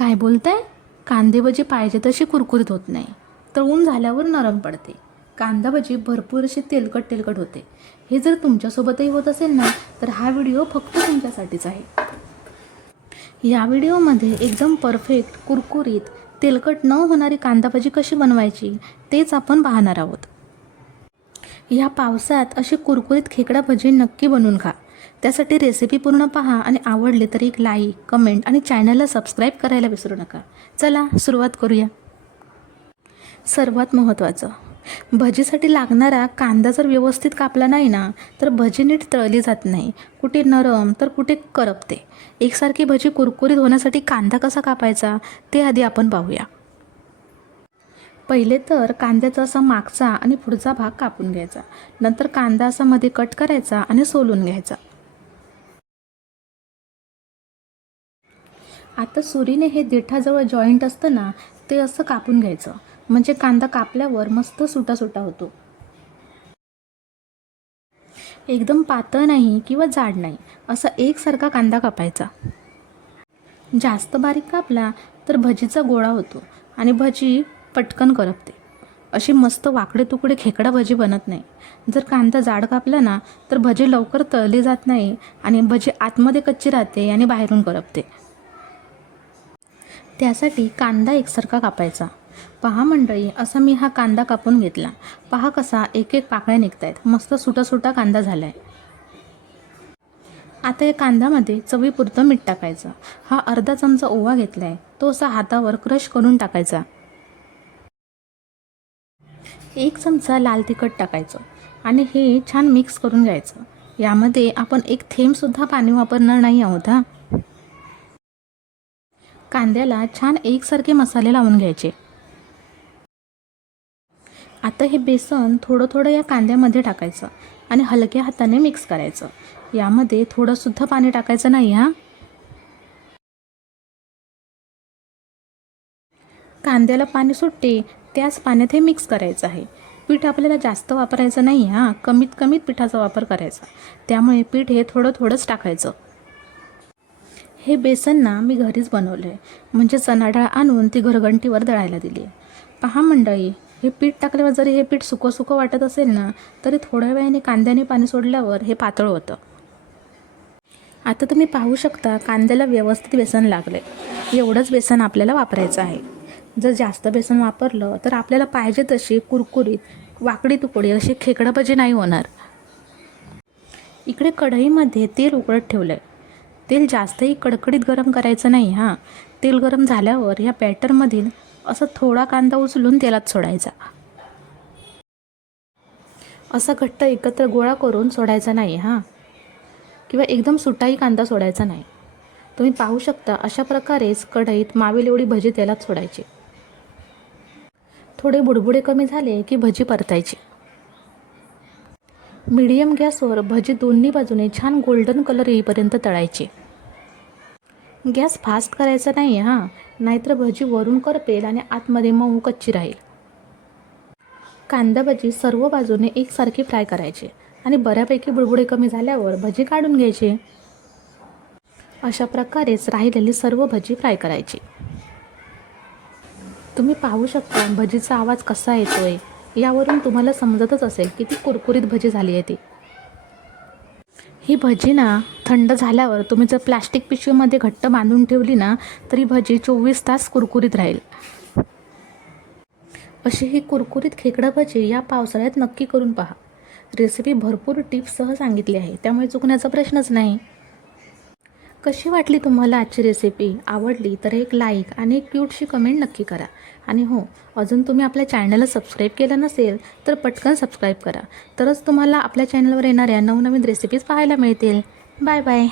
काय बोलताय? कांदे भजी पाहिजे तशी कुरकुरीत होत नाही, तळून झाल्यावर नरम पडते. कांदा भजी भरपूर अशी तेलकट होते. हे जर तुमच्यासोबतही होत असेल ना, तर हा व्हिडिओ फक्त तुमच्यासाठीच आहे. या व्हिडिओमध्ये एकदम परफेक्ट, कुरकुरीत, तेलकट न होणारी कांदा भजी कशी बनवायची तेच आपण पाहणार आहोत. या पावसात अशी कुरकुरीत खेकडा भजी नक्की बनवून खा. त्यासाठी रेसिपी पूर्ण पहा आणि आवडले तर एक लाईक, कमेंट आणि चॅनलला सबस्क्राईब करायला विसरू नका. चला सुरुवात करूया. सर्वात महत्त्वाचं, भजीसाठी लागणारा कांदा जर व्यवस्थित कापला नाही ना, तर भजी नीट तळली जात नाही. कुठे नरम तर कुठे करपते. एकसारखी भजी कुरकुरीत होण्यासाठी कांदा कसा कापायचा ते आधी आपण पाहूया. पहिले तर कांद्याचा असा मागचा आणि पुढचा भाग कापून घ्यायचा. नंतर कांदा असा मध्ये कट करायचा आणि सोलून घ्यायचा. आता सुरीने हे देठाजवळ जॉईंट असतं ना, ते असं कापून घ्यायचं. म्हणजे कांदा कापल्यावर मस्त सुटा सुटा होतो. एकदम पातळ नाही किंवा जाड नाही, असा एकसारखा कांदा कापायचा. जास्त बारीक कापला तर भजीचा गोळा होतो आणि भजी पटकन करपते. अशी मस्त वाकडे तुकडे खेकडा भजी बनत नाही. जर कांदा जाड कापला ना, तर भजी लवकर तळली जात नाही आणि भजी आतमध्ये कच्ची राहते आणि बाहेरून करपते. त्यासाठी कांदा एकसारखा कापायचा. पहा मंडळी, असा मी हा कांदा कापून घेतला. पहा कसा एक एक पाकळ्या निघत आहेत. मस्त सुटा सुटा कांदा झाला आहे. आता या कांद्यामध्ये चवीपुरतं मीठ टाकायचं. हा अर्धा चमचा ओवा घेतला आहे, तो असा हातावर क्रश करून टाकायचा. 1 चमचा लाल तिखट टाकायचं आणि हे छान मिक्स करून घ्यायचं. यामध्ये आपण एक थेंबसुद्धा पाणी वापरणार नाही आहोत हा. कांद्याला छान एकसारखे मसाले लावून घ्यायचे. आता हे बेसन थोडं थोडं या कांद्यामध्ये टाकायचं आणि हलक्या हाताने मिक्स करायचं. यामध्ये थोडंसुद्धा पाणी टाकायचं नाही हा. कांद्याला पाणी सुटते त्याच पाण्यात हे मिक्स करायचं आहे. पीठ आपल्याला जास्त वापरायचं नाही हा, कमीत कमीत पिठाचा वापर करायचा. त्यामुळे पीठ हे थोडं थोडंच टाकायचं. हे बेसन ना मी घरीच बनवलं आहे. म्हणजे चणा डाळ आणून ती घरघंटीवर दळायला दिली आहे. पहा मंडळी, हे पीठ टाकल्यावर जरी हे पीठ सुकं सुकं वाटत असेल ना, तरी थोड्या वेळाने कांद्याने पाणी सोडल्यावर हे पातळ होतं. आता तुम्ही पाहू शकता कांद्याला व्यवस्थित बेसन लागले. एवढंच बेसन आपल्याला वापरायचं आहे. जर जास्त बेसन वापरलं तर आपल्याला पाहिजे तशी कुरकुरीत वाकडी तुकडी अशी खेकडा भजी नाही होणार. इकडे कढईमध्ये तेल उकळत ठेवलं आहे. तेल जास्तही कडकडीत गरम करायचं नाही हां. तेल गरम झाल्यावर या बॅटरमधील असा थोडा कांदा उचलून तेलात सोडायचा. असा घट्ट एकत्र गोळा करून सोडायचा नाही हां, किंवा एकदम सुटाही कांदा सोडायचा नाही. तुम्ही पाहू शकता अशा प्रकारेच कढईत मावेल एवढी भजी तेलात सोडायची. थोडे बुडबुडे कमी झाले की भजी परतायची. मीडियम गॅसवर भजी दोन्ही बाजूने छान गोल्डन कलर येईपर्यंत तळायची. गॅस फास्ट करायचा नाही हां, नाहीतर भजी वरून करपेल आणि आतमध्ये मऊ कच्ची राहील. कांदा भजी सर्व बाजूने एकसारखी फ्राय करायची आणि बऱ्यापैकी बुडबुडे कमी झाल्यावर भजी काढून घ्यायची. अशा प्रकारेच राहिलेली सर्व भजी फ्राय करायची. तुम्ही पाहू शकता भजीचा आवाज कसा येतोय. यावरून तुम्हाला समजतच असेल किती कुरकुरीत भजी झाली आहे ती. ही भजी ना थंड झाल्यावर तुम्ही जर प्लास्टिक पिशवीमध्ये घट्ट बांधून ठेवली ना, तरी भजी 24 तास कुरकुरीत राहील. अशी ही कुरकुरीत खेकडा भजी या पावसाळ्यात नक्की करून पहा. रेसिपी भरपूर टिप्ससह सांगितली आहे, त्यामुळे चुकण्याचा प्रश्नच नाही. कशी वाटली तुम्हाला आजची रेसिपी? आवडली तर एक लाईक आणि एक क्यूटशी कमेंट नक्की करा. आणि हो, अजून तुम्ही आपल्या चॅनलला सबस्क्राईब केलं नसेल तर पटकन सबस्क्राईब करा. तरच तुम्हाला आपल्या चॅनलवर येणाऱ्या नवनवीन रेसिपीज पाहायला मिळतील. Bye bye.